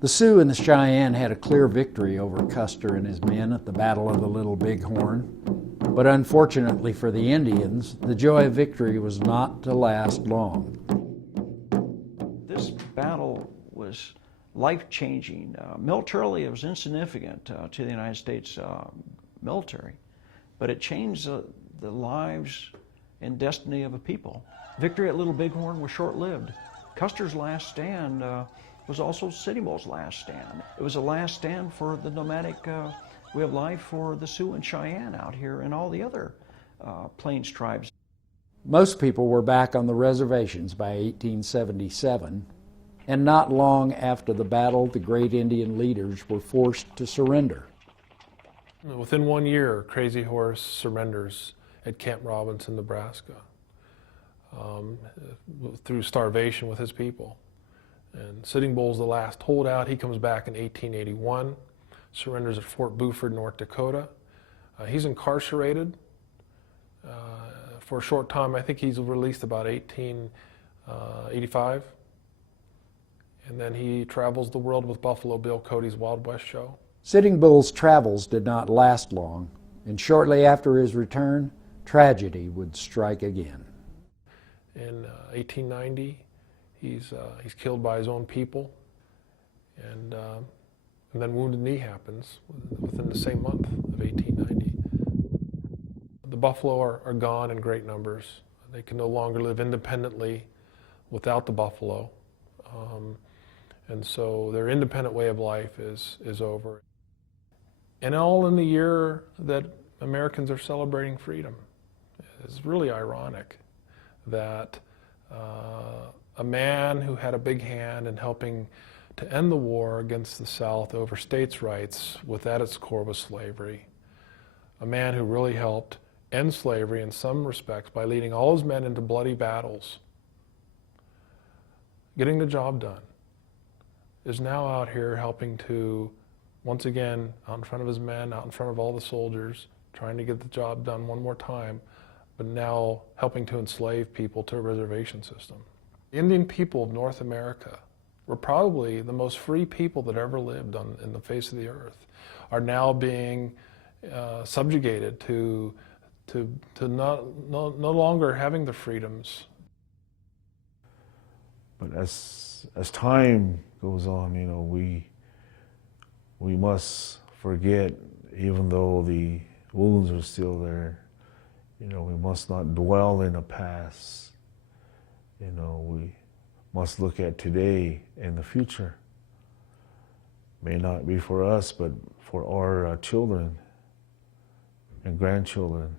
The Sioux and the Cheyenne had a clear victory over Custer and his men at the Battle of the Little Bighorn. But unfortunately for the Indians, the joy of victory was not to last long. This battle was life-changing. Militarily, it was insignificant to the United States military, but it changed the lives and destiny of a people. Victory at Little Bighorn was short-lived. Custer's last stand was also Sitting Bull's last stand. It was a last stand for the nomadic way of life for the Sioux and Cheyenne out here and all the other Plains tribes. Most people were back on the reservations by 1877, and not long after the battle, the great Indian leaders were forced to surrender. Within 1 year, Crazy Horse surrenders at Camp Robinson, Nebraska, through starvation with his people. And Sitting Bull's the last holdout. He comes back in 1881, surrenders at Fort Buford, North Dakota. He's incarcerated for a short time. I think he's released about 1885. And then he travels the world with Buffalo Bill Cody's Wild West show. Sitting Bull's travels did not last long, and shortly after his return, tragedy would strike again. In 1890, he's killed by his own people, and then Wounded Knee happens within the same month of 1890. The buffalo are gone in great numbers. They can no longer live independently without the buffalo. And so their independent way of life is over. And all in the year that Americans are celebrating freedom. It's really ironic that a man who had a big hand in helping to end the war against the South over states' rights, with at its core was slavery. A man who really helped end slavery in some respects by leading all his men into bloody battles, getting the job done, is now out here helping to, once again, out in front of his men, out in front of all the soldiers, trying to get the job done one more time, but now helping to enslave people to a reservation system. The Indian people of North America were probably the most free people that ever lived in the face of the earth, are now being subjugated to no longer having the freedoms. But as time goes on, you know, we must forget, even though the wounds are still there, you know, we must not dwell in the past. You know, we must look at today and the future. May not be for us, but for our children and grandchildren.